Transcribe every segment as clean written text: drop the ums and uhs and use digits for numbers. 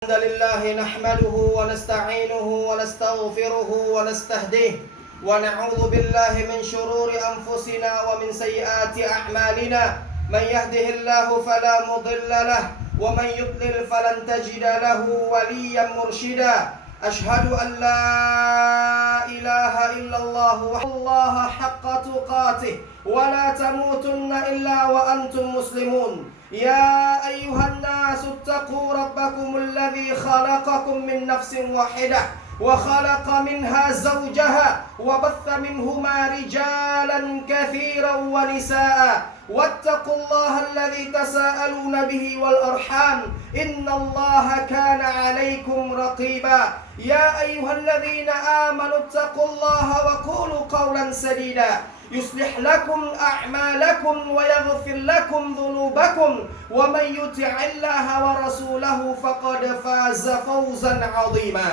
الحمد لله نحمده ونستعينه ونستغفره ونستهديه ونعوذ بالله من شرور أنفسنا ومن سيئات أعمالنا. من يهده الله فلا مضل له ومن يضلل فلن تجد له وليا مرشدا. أشهد أن لا إله إلا الله حق تقاته ولا تموتن إلا وأنتم مسلمون. يا أيها الناس اتقوا ربكم الذي خلقكم من نفس واحدة وخلق منها زوجها وبث منهما رجالا كثيرا ونساء واتقوا الله الذي تساءلون به والأرحام إن الله كان عليكم رقيبا. يا أيها الذين آمنوا اتقوا الله وقولوا قولا سديدا يصلح لكم أعمالكم ويغفر لكم ذنوبكم ومن يطع الله ورسوله فقد فاز فوزا عظيما.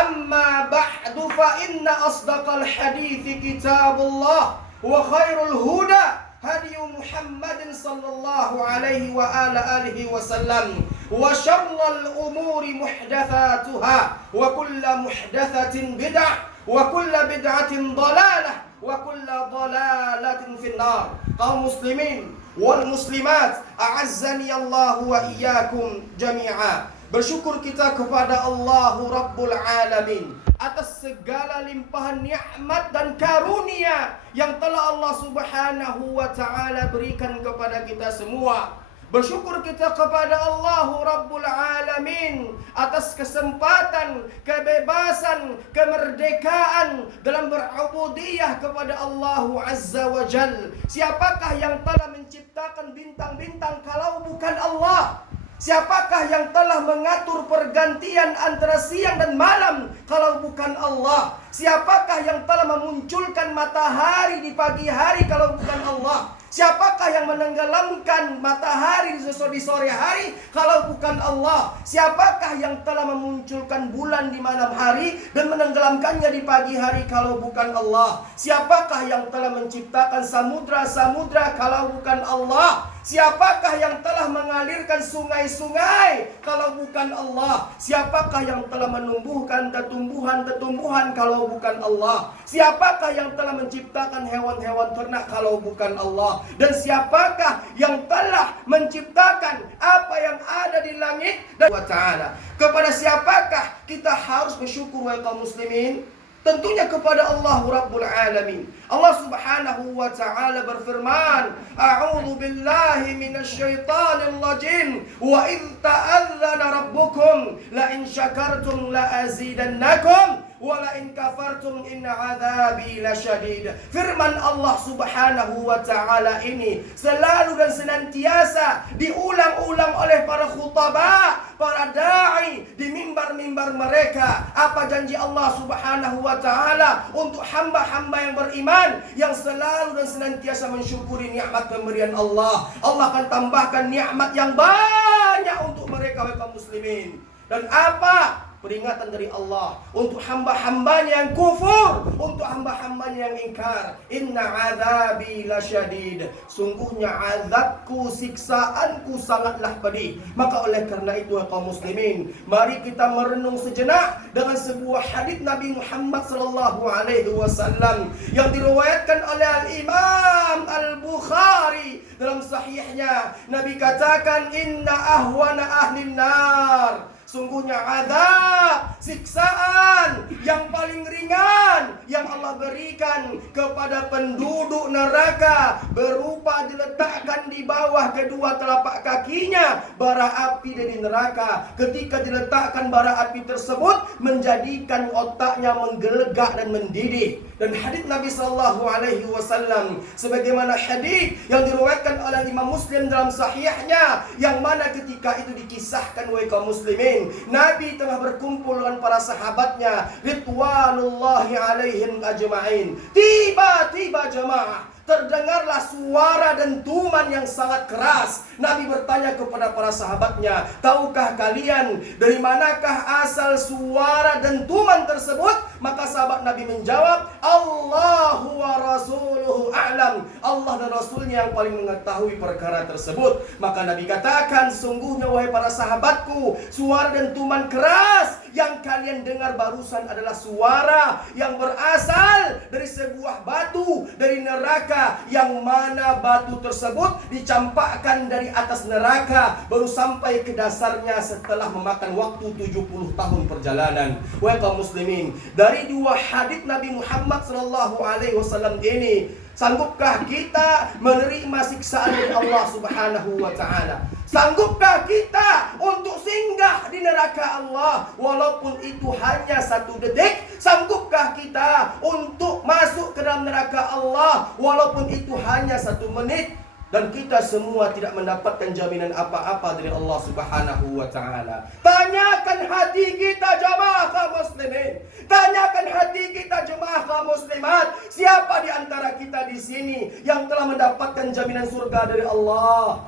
أما بعد فإن أصدق الحديث كتاب الله وخير الهدى هدي محمد صلى الله عليه وآله وسلم وشر الأمور محدثاتها وكل محدثة بدعة وكل بدعة ضلالة وكل ضلالة في النار. Kaum muslimin wal muslimat, a'azzani Allah wa iyyakum jami'a. Bersyukur kita kepada Allah Rabbul Alamin atas segala limpahan nikmat dan karunia yang telah Allah Subhanahu wa taala berikan kepada kita semua. Bersyukur kita kepada Allah Rabbul Alamin atas kesempatan, kebebasan, kemerdekaan dalam berubudiyah kepada Allah Azza wa Jal. Siapakah yang telah menciptakan bintang-bintang kalau bukan Allah? Siapakah yang telah mengatur pergantian antara siang dan malam kalau bukan Allah? Siapakah yang telah memunculkan matahari di pagi hari kalau bukan Allah? Siapakah yang menenggelamkan matahari di sore hari kalau bukan Allah? Siapakah yang telah memunculkan bulan di malam hari dan menenggelamkannya di pagi hari kalau bukan Allah? Siapakah yang telah menciptakan samudra-samudra kalau bukan Allah? Siapakah yang telah mengalirkan sungai-sungai kalau bukan Allah? Siapakah yang telah menumbuhkan tumbuhan-tumbuhan kalau bukan Allah? Siapakah yang telah menciptakan hewan-hewan ternak kalau bukan Allah? Dan siapakah yang telah menciptakan apa yang ada di langit dan wa ta'ala? Kepada siapakah kita harus bersyukur wahai kaum muslimin? Tentunya kepada Allah Rabbul Alamin. Allah Subhanahu wa taala berfirman, "A'udzu billahi minasyaitonir rajim. Wa idz ta'adzana rabbukum la in syakartum la azidannakum wa la in kafartum inna 'adzabi lasyadid." Firman Allah Subhanahu wa taala ini selalu dan senantiasa diulang-ulang oleh para khutaba, para dai di mimbar-mimbar mereka. Apa janji Allah Subhanahu wa taala untuk hamba-hamba yang beriman yang selalu dan senantiasa mensyukuri nikmat pemberian Allah? Allah akan tambahkan nikmat yang banyak untuk mereka kaum muslimin. Dan apa? Peringatan dari Allah untuk hamba-hambanya yang kufur, untuk hamba-hambanya yang ingkar. Inna azabi lasyadid. Sungguhnya azabku, siksaanku sangatlah pedih. Maka oleh karena itu kaum muslimin, mari kita merenung sejenak dengan sebuah hadis Nabi Muhammad sallallahu alaihi wasallam yang diriwayatkan oleh Al-Imam Al-Bukhari dalam sahihnya. Nabi katakan, inna ahwana ahlin nar. Sungguhnya azab, siksaan yang paling ringan yang Allah berikan kepada penduduk neraka berupa diletakkan di bawah kedua telapak kakinya bara api dari neraka. Ketika diletakkan bara api tersebut menjadikan otaknya menggelegak dan mendidih. Dan hadits Nabi sallallahu alaihi wasallam sebagaimana hadits yang diriwayatkan oleh Imam Muslim dalam sahihnya, yang mana ketika itu dikisahkan wahai kaum muslimin, Nabi tengah berkumpul dengan para sahabatnya ridwanullahi alaihim ajma'in. Tiba-tiba jemaah terdengarlah suara dentuman yang sangat keras. Nabi bertanya kepada para sahabatnya, tahukah kalian dari manakah asal suara dentuman tersebut? Maka sahabat Nabi menjawab, Allahu wa rasuluhu a'lam. Allah dan Rasulnya yang paling mengetahui perkara tersebut. Maka Nabi katakan, sungguhnya wahai para sahabatku, suara dentuman keras yang kalian dengar barusan adalah suara yang berasal dari sebuah batu dari neraka, yang mana batu tersebut dicampakkan dari atas neraka baru sampai ke dasarnya setelah memakan waktu 70 tahun perjalanan. Wahai kaum muslimin, dari dua hadits Nabi Muhammad SAW ini, sanggupkah kita menerima siksaan dari Allah Subhanahu wa Ta'ala? Sanggupkah kita untuk singgah di neraka Allah walaupun itu hanya 1 detik? Sanggupkah kita untuk masuk ke dalam neraka Allah walaupun itu hanya 1 menit? Dan kita semua tidak mendapatkan jaminan apa-apa dari Allah Subhanahu wa Ta'ala. Tanyakan hati kita jemaah kaum muslimin. Tanyakan hati kita jemaah kaum muslimat. Siapa di antara kita di sini yang telah mendapatkan jaminan surga dari Allah?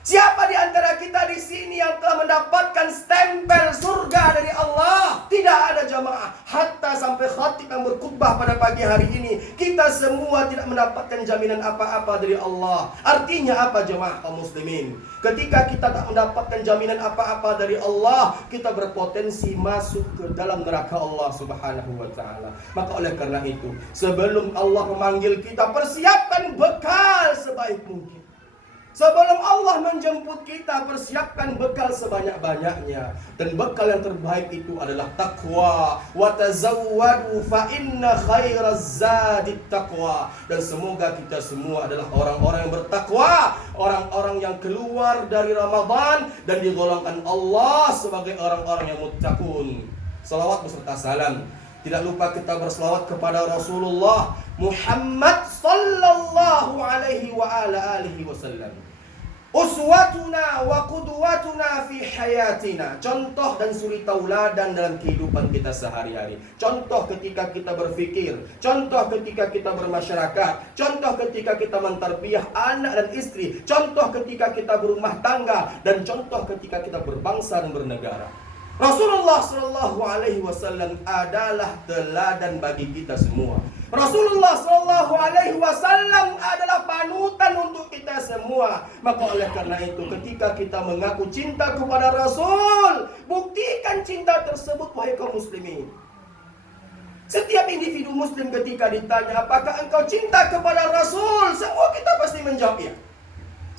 Siapa di antara kita di sini yang telah mendapatkan stempel surga dari Allah? Tidak ada jamaah. Hatta sampai khatib yang berkhutbah pada pagi hari ini, kita semua tidak mendapatkan jaminan apa-apa dari Allah. Artinya apa jamaah kaum muslimin? Ketika kita tak mendapatkan jaminan apa-apa dari Allah, kita berpotensi masuk ke dalam neraka Allah Subhanahu wa Ta'ala. Maka oleh karena itu, sebelum Allah memanggil kita, persiapkan bekal sebaik mungkin. Sebelum Allah menjemput kita, persiapkan bekal sebanyak-banyaknya. Dan bekal yang terbaik itu adalah taqwa. Wa tazawwadu fa inna khairaz zadit taqwa. Dan semoga kita semua adalah orang-orang yang bertakwa, orang-orang yang keluar dari Ramadan dan digolongkan Allah sebagai orang-orang yang muttaqun. Salawat beserta salam. Tidak lupa kita berselawat kepada Rasulullah Muhammad sallallahu alaihi wa ala alihi wasallam. Uswatuna wa qudwatuna fi hayatina. Contoh dan suri tauladan dalam kehidupan kita sehari-hari. Contoh ketika kita berfikir, contoh ketika kita bermasyarakat, contoh ketika kita mentarbiyah anak dan istri, contoh ketika kita berumah tangga, dan contoh ketika kita berbangsa dan bernegara. Rasulullah sallallahu alaihi wasallam adalah teladan bagi kita semua. Rasulullah sallallahu alaihi wasallam adalah panutan untuk kita semua. Maka oleh karena itu, ketika kita mengaku cinta kepada Rasul, buktikan cinta tersebut wahai kaum muslimin. Setiap individu muslim ketika ditanya, apakah engkau cinta kepada Rasul? Semua kita pasti menjawab ya.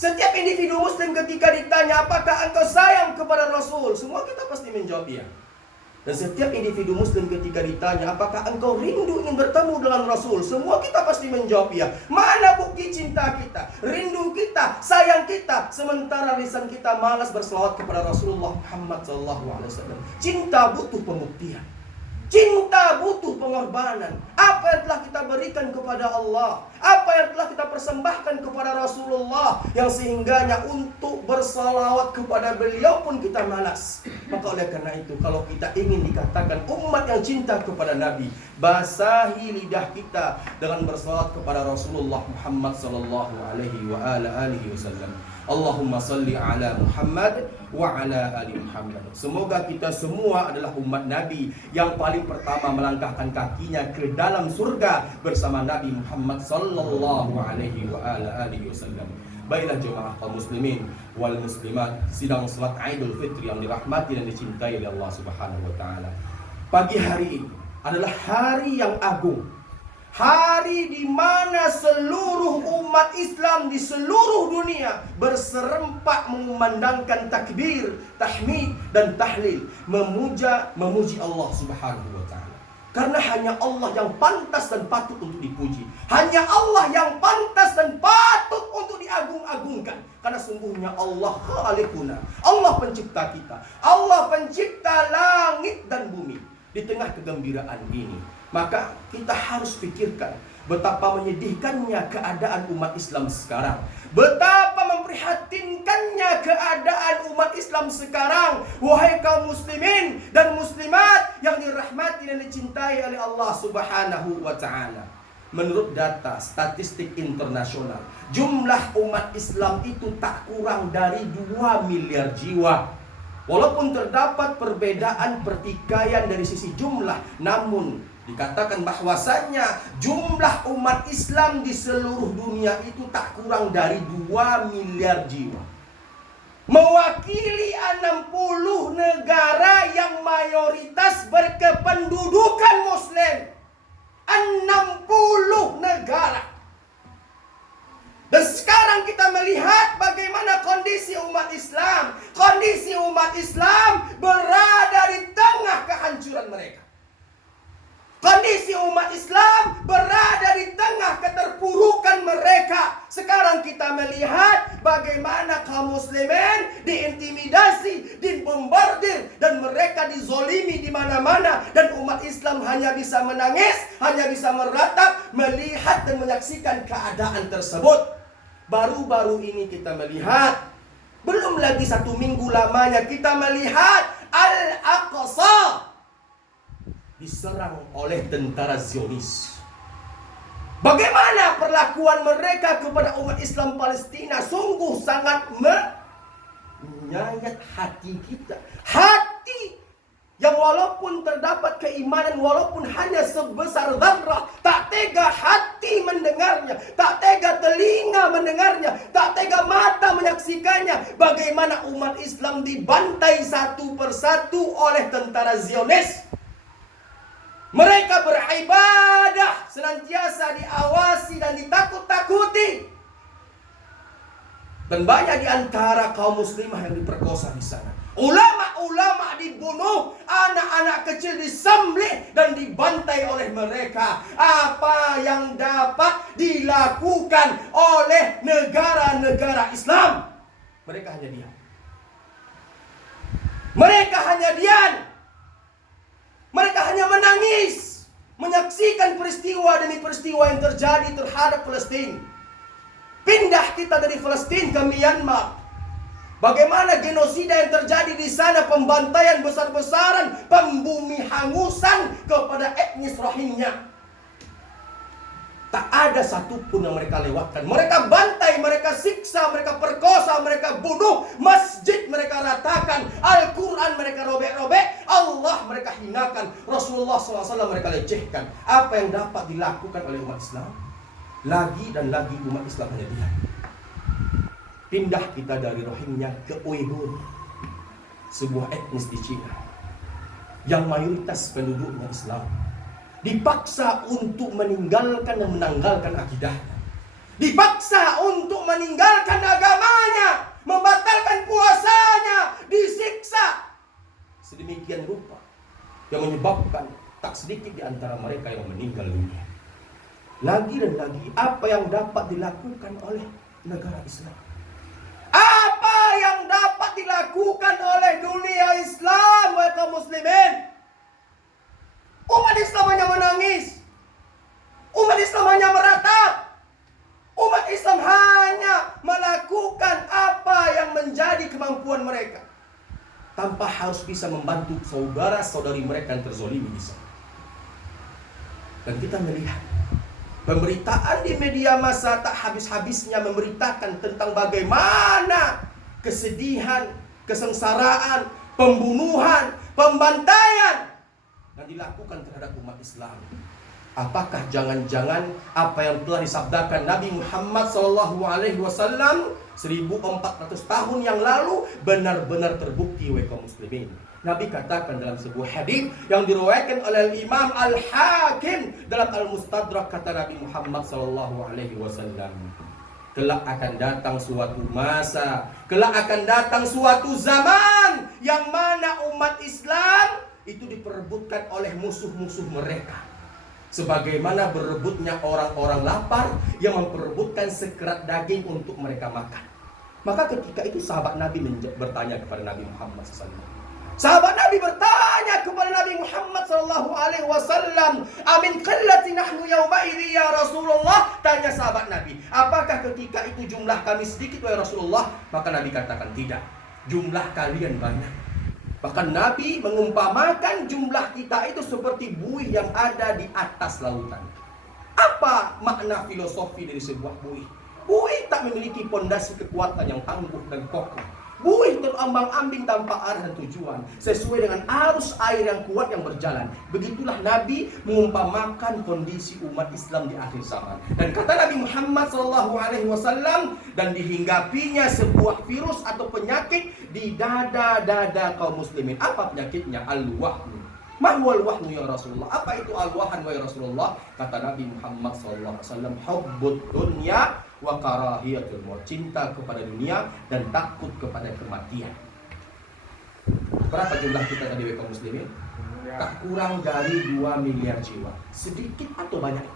Setiap individu muslim ketika ditanya, apakah engkau sayang kepada Rasul? Semua kita pasti menjawab ya. Dan setiap individu muslim ketika ditanya, apakah engkau rindu ingin bertemu dengan Rasul? Semua kita pasti menjawab ya. Mana bukti cinta kita, rindu kita, sayang kita, sementara lisan kita malas berselawat kepada Rasulullah Muhammad SAW. Cinta butuh pembuktian. Cinta butuh pengorbanan. Apa yang telah kita berikan kepada Allah, apa yang telah kita persembahkan kepada Rasulullah, yang sehingganya untuk bersalawat kepada beliau pun kita malas. Maka oleh karena itu, kalau kita ingin dikatakan umat yang cinta kepada Nabi, basahi lidah kita dengan bersalawat kepada Rasulullah Muhammad sallallahu alaihi wa alihi wasallam. Allahumma salli ala Muhammad wa ala ali Muhammad. Semoga kita semua adalah umat Nabi yang paling pertama melangkahkan kakinya ke dalam surga bersama Nabi Muhammad sallallahu alaihi wa ala alihi wasallam. Baiklah jemaah kaum muslimin wal muslimat, sidang salat Idul Fitri yang dirahmati dan dicintai oleh Allah Subhanahu wa taala. Pagi hari ini adalah hari yang agung. Hari di mana seluruh umat Islam di seluruh dunia berserempak mengumandangkan takbir, tahmid dan tahlil, memuji Allah Subhanahu wa taala. Karena hanya Allah yang pantas dan patut untuk dipuji. Hanya Allah yang pantas dan patut untuk diagung-agungkan. Karena sungguhnya Allah khaliquna, Allah pencipta kita, Allah pencipta langit dan bumi. Di tengah kegembiraan ini, maka kita harus pikirkan betapa menyedihkannya keadaan umat Islam sekarang. Betapa memprihatinkannya keadaan umat Islam sekarang. Wahai kaum muslimin dan muslimat yang dirahmati dan dicintai oleh Allah Subhanahu wa ta'ala. menurut data statistik internasional, jumlah umat Islam itu tak kurang dari 2 miliar jiwa. Walaupun terdapat perbedaan pertikaian dari sisi jumlah, namun dikatakan bahwasannya jumlah umat Islam di seluruh dunia itu tak kurang dari 2 miliar jiwa. Mewakili 60 negara yang mayoritas berkependudukan Muslim. 60 negara. Dan sekarang kita melihat bagaimana kondisi umat Islam. Kondisi umat Islam berada di tengah kehancuran mereka. Kondisi umat Islam berada di tengah keterpurukan mereka. Sekarang kita melihat bagaimana kaum muslimin diintimidasi, dibombardir, dan mereka dizolimi di mana-mana. Dan umat Islam hanya bisa menangis, hanya bisa meratap, melihat dan menyaksikan keadaan tersebut. Baru-baru ini kita melihat, belum lagi 1 minggu lamanya kita melihat Al-Aqsa diserang oleh tentara Zionis. Bagaimana perlakuan mereka kepada umat Islam Palestina? Sungguh sangat menyayat hati kita. Hati yang walaupun terdapat keimanan, walaupun hanya sebesar zarrah, tak tega hati mendengarnya, tak tega telinga mendengarnya, tak tega mata menyaksikannya. Bagaimana umat Islam dibantai satu persatu oleh tentara Zionis. Mereka beribadah senantiasa diawasi dan ditakut-takuti. Dan banyak di antara kaum muslimah yang diperkosa di sana. Ulama-ulama dibunuh, anak-anak kecil disembelih dan dibantai oleh mereka. Apa yang dapat dilakukan oleh negara-negara Islam? Mereka hanya diam. Mereka hanya diam. Mereka hanya menangis, menyaksikan peristiwa demi peristiwa yang terjadi terhadap Palestina. Pindah kita dari Palestina ke Myanmar. Bagaimana genosida yang terjadi di sana, pembantaian besar-besaran, pembumi hangusan kepada etnis Rohingya. Tak ada satupun yang mereka lewatkan. Mereka bantai, mereka siksa, mereka perkosa, mereka bunuh. Masjid mereka ratakan, Al-Quran mereka robek-robek, Allah mereka hinakan, Rasulullah SAW mereka lecehkan. Apa yang dapat dilakukan oleh umat Islam? Lagi dan lagi umat Islam hanya diam. Pindah kita dari Rohingya ke Uighur, sebuah etnis di Cina yang mayoritas penduduknya Islam. Dipaksa untuk meninggalkan dan menanggalkan akidahnya. Dipaksa untuk meninggalkan agamanya, membatalkan puasanya, disiksa sedemikian rupa yang menyebabkan tak sedikit di antara mereka yang meninggal dunia. Lagi dan lagi, apa yang dapat dilakukan oleh negara Islam? Apa yang dapat dilakukan oleh dunia Islam, wahai kaum muslimin? Umat Islam hanya menangis. Umat Islam hanya meratap. Umat Islam hanya melakukan apa yang menjadi kemampuan mereka, tanpa harus bisa membantu saudara-saudari mereka yang terzolimi di sana. Dan kita melihat pemberitaan di media massa tak habis-habisnya memberitakan tentang bagaimana kesedihan, kesengsaraan, pembunuhan, pembantaian yang dilakukan terhadap umat Islam. Apakah jangan-jangan apa yang telah disabdakan Nabi Muhammad SAW 1400 tahun yang lalu benar-benar terbukti, wahai kaum muslimin? Nabi katakan dalam sebuah hadis yang diriwayatkan oleh Imam Al-Hakim dalam Al-Mustadrak, kata Nabi Muhammad SAW, kelak akan datang suatu masa, kelak akan datang suatu zaman yang mana umat Islam itu diperebutkan oleh musuh-musuh mereka, sebagaimana berebutnya orang-orang lapar yang memperebutkan sekerat daging untuk mereka makan. Maka ketika itu sahabat Nabi bertanya kepada Nabi Muhammad SAW. Sahabat Nabi bertanya kepada Nabi Muhammad SAW, amin qillati nahnu yawma'idhi ya Rasulullah. Tanya sahabat Nabi, apakah ketika itu jumlah kami sedikit wahai Rasulullah? Maka Nabi katakan tidak, jumlah kalian banyak. Bahkan Nabi mengumpamakan jumlah kita itu seperti buih yang ada di atas lautan. Apa makna filosofi dari sebuah buih? Buih tak memiliki pondasi kekuatan yang tangguh dan kokoh. Buih terombang-ambing tanpa arah dan tujuan, sesuai dengan arus air yang kuat yang berjalan. Begitulah Nabi mengumpamakan kondisi umat Islam di akhir zaman. Dan kata Nabi Muhammad SAW, dan dihinggapinya sebuah virus atau penyakit di dada-dada kaum muslimin. Apa penyakitnya? Al-wahnu. Mahwal wahnu ya Rasulullah. Apa itu al-wahn ya Rasulullah? Kata Nabi Muhammad SAW, hubbud dunya wa karahiyatul maut. Cinta kepada dunia dan takut kepada kematian. Berapa jumlah kita tadi kaum muslimin? Tak kurang dari 2 miliar jiwa. Sedikit atau banyak?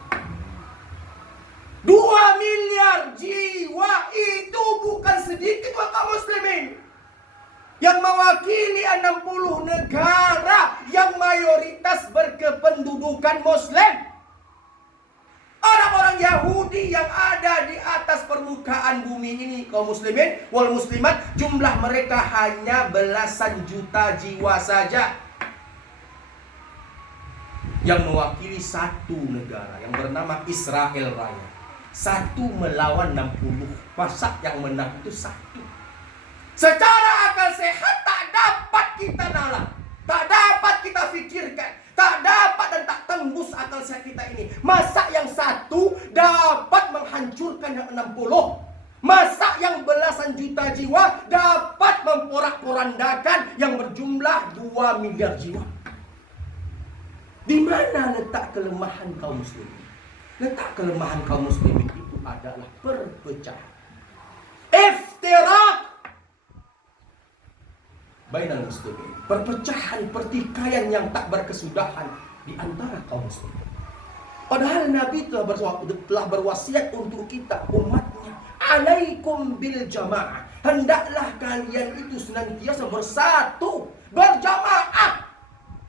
2 miliar jiwa itu bukan sedikit kaum muslimin. Yang mewakili 60 negara yang mayoritas berkependudukan Muslim. Orang-orang Yahudi yang ada di atas permukaan bumi ini, kaum muslimin wal muslimat, jumlah mereka hanya belasan juta jiwa saja. Yang mewakili satu negara yang bernama Israel Raya. 1 melawan 60. Masa yang menang itu 1? Secara akal sehat tak dapat kita nalar, tak dapat kita pikirkan, tak dapat dan tak tembus akal sehat kita ini. Masa yang 1 dapat menghancurkan yang 60? Masa yang belasan juta jiwa dapat memporak-porandakan yang berjumlah 2 miliar jiwa? Di mana letak kelemahan kaum muslimin? Letak kelemahan kaum muslimin itu adalah perpecahan, iftirak bainal muslimin, perpecahan, pertikaian yang tak berkesudahan di antara kaum muslimin. Padahal Nabi telah berwasiat untuk kita, umatnya, alaikum bil jamaah, hendaklah kalian itu senantiasa bersatu, berjamaah,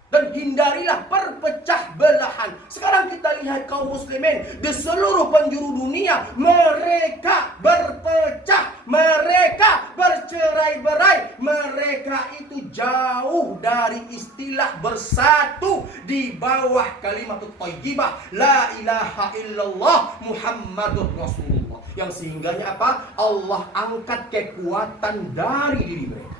dan hindarilah perpecah belahan. Sekarang kita lihat kaum muslimin di seluruh penjuru dunia, mereka berpecah, mereka bercerai-berai, mereka itu jauh dari istilah bersatu di bawah kalimat thayyibah la ilaha illallah Muhammadur Rasulullah, yang sehingganya apa? Allah angkat kekuatan dari diri mereka.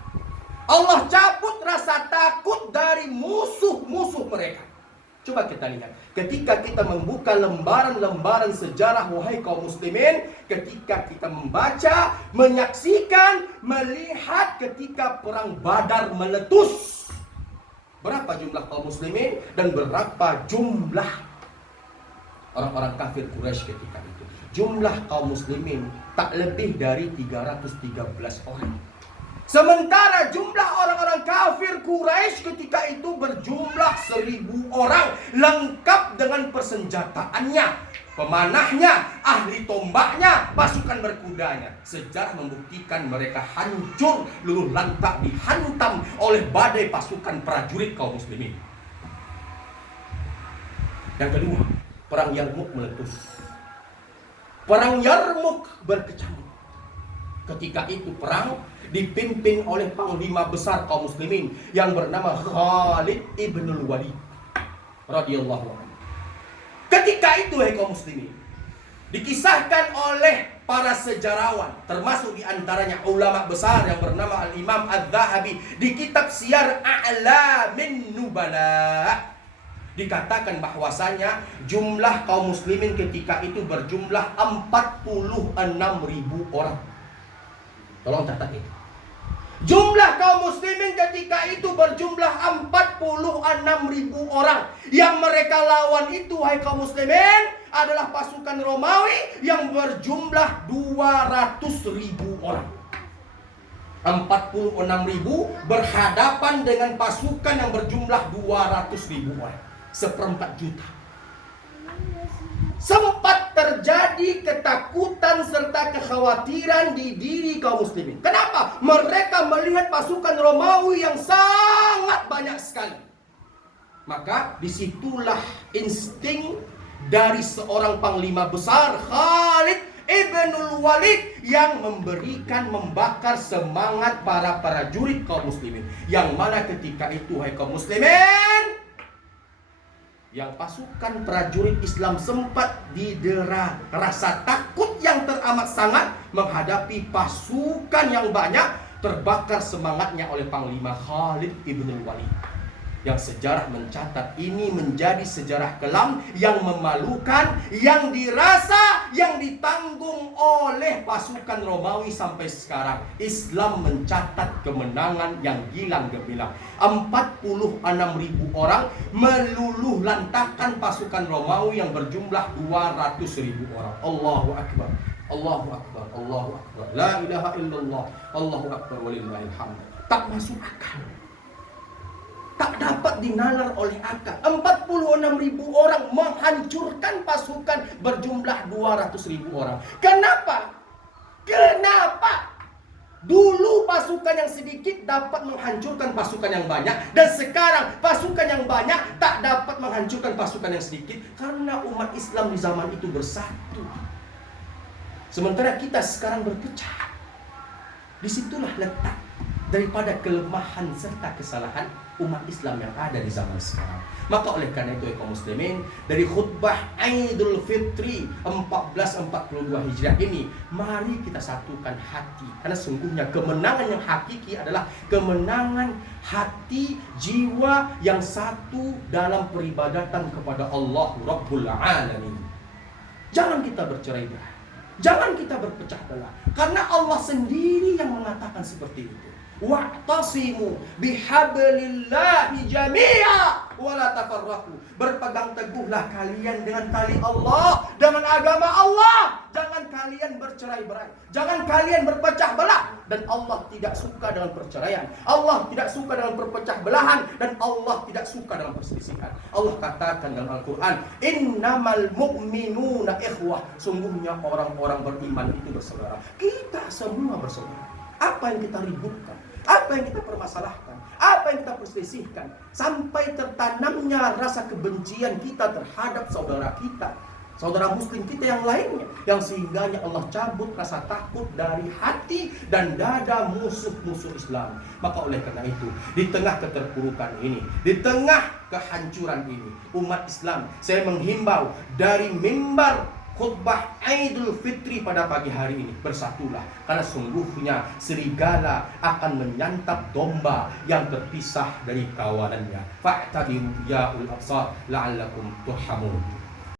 Allah cabut rasa takut dari musuh-musuh mereka. Coba kita lihat, ketika kita membuka lembaran-lembaran sejarah, wahai kaum muslimin, ketika kita membaca, menyaksikan, melihat ketika perang Badar meletus, berapa jumlah kaum muslimin dan berapa jumlah orang-orang kafir Quraisy ketika itu? Jumlah kaum muslimin tak lebih dari 313 orang. Sementara jumlah orang-orang kafir Quraisy ketika itu berjumlah 1000 orang, lengkap dengan persenjataannya, pemanahnya, ahli tombaknya, pasukan berkudanya. Sejarah membuktikan mereka hancur, luluh lantak, dihantam oleh badai pasukan prajurit kaum muslimin. Yang kedua, perang Yarmuk meletus. Perang Yarmuk berkecamuk. Ketika itu perang dipimpin oleh panglima besar kaum muslimin yang bernama Khalid ibnul Walid radhiyallahu anhu. Ketika itu, hai kaum muslimin, dikisahkan oleh para sejarawan, termasuk diantaranya ulama besar yang bernama Al-Imam Adz-Dzahabi di kitab Siyar A'lamin Nubala, dikatakan bahwasanya jumlah kaum muslimin ketika itu berjumlah 46.000 orang. Tolong catat itu. Jumlah kaum muslimin ketika itu berjumlah 46.000 orang. Yang mereka lawan itu, hai kaum muslimin, adalah pasukan Romawi yang berjumlah 200.000 orang. 46.000 berhadapan dengan pasukan yang berjumlah 200.000 orang. 1/4 juta. Sempat terjadi ketakutan serta kekhawatiran di diri kaum muslimin. Kenapa? Mereka melihat pasukan Romawi yang sangat banyak sekali. Maka disitulah insting dari seorang panglima besar, Khalid ibnul Walid, yang membakar semangat para prajurit kaum muslimin. Yang mana ketika itu, hai kaum muslimin, yang pasukan prajurit Islam sempat didera rasa takut yang teramat sangat menghadapi pasukan yang banyak, terbakar semangatnya oleh Panglima Khalid ibn Walid. Yang sejarah mencatat ini menjadi sejarah kelam yang memalukan, yang dirasa, yang ditanggung oleh pasukan Romawi sampai sekarang. Islam mencatat kemenangan yang gilang gemilang. 46.000 orang meluluh lantakan pasukan Romawi yang berjumlah 200.000 orang. Allahu Akbar, Allahu Akbar, Allahu Akbar, la ilaha illallah, Allahu Akbar walillahil hamd. Tak masuk akal, tak dapat dinalar oleh akal. 46.000 orang menghancurkan pasukan berjumlah 200.000 orang. Kenapa? Kenapa? Dulu pasukan yang sedikit dapat menghancurkan pasukan yang banyak, dan sekarang pasukan yang banyak tak dapat menghancurkan pasukan yang sedikit, karena umat Islam di zaman itu bersatu. Sementara kita sekarang berpecah. Disitulah letak daripada kelemahan serta kesalahan umat Islam yang ada di zaman sekarang. Maka oleh karena itu kaum muslimin, dari khutbah Idul Fitri 1442 Hijriah ini, mari kita satukan hati. Karena sungguhnya kemenangan yang hakiki adalah kemenangan hati, jiwa yang satu dalam peribadatan kepada Allah Rabbul Alamin. Jangan kita bercerai-berai, jangan kita berpecah belah, karena Allah sendiri yang mengatakan seperti itu. Wa'tasimu bihablillahi jami'a wala tafarraqu. Berpegang teguhlah kalian dengan tali Allah, dengan agama Allah. Jangan kalian bercerai-berai, jangan kalian berpecah belah. Dan Allah tidak suka dengan perceraian, Allah tidak suka dengan perpecah belahan, dan Allah tidak suka dengan perselisihan. Allah katakan dalam Al-Quran, innamal mu'minuna ikhwah. Sungguhnya orang-orang beriman itu bersaudara. Kita semua bersaudara. Apa yang kita ributkan, apa yang kita permasalahkan, apa yang kita perselisihkan, sampai tertanamnya rasa kebencian kita terhadap saudara kita, saudara muslim kita yang lainnya, yang sehingganya Allah cabut rasa takut dari hati dan dada musuh-musuh Islam. Maka oleh karena itu, di tengah keterpurukan ini, di tengah kehancuran ini, umat Islam, saya menghimbau dari mimbar khutbah Idul Fitri pada pagi hari ini, bersatulah, karena sungguhnya serigala akan menyantap domba yang terpisah dari kawanannya. Fa'tabiru ya ul absar la'allakum turhamun.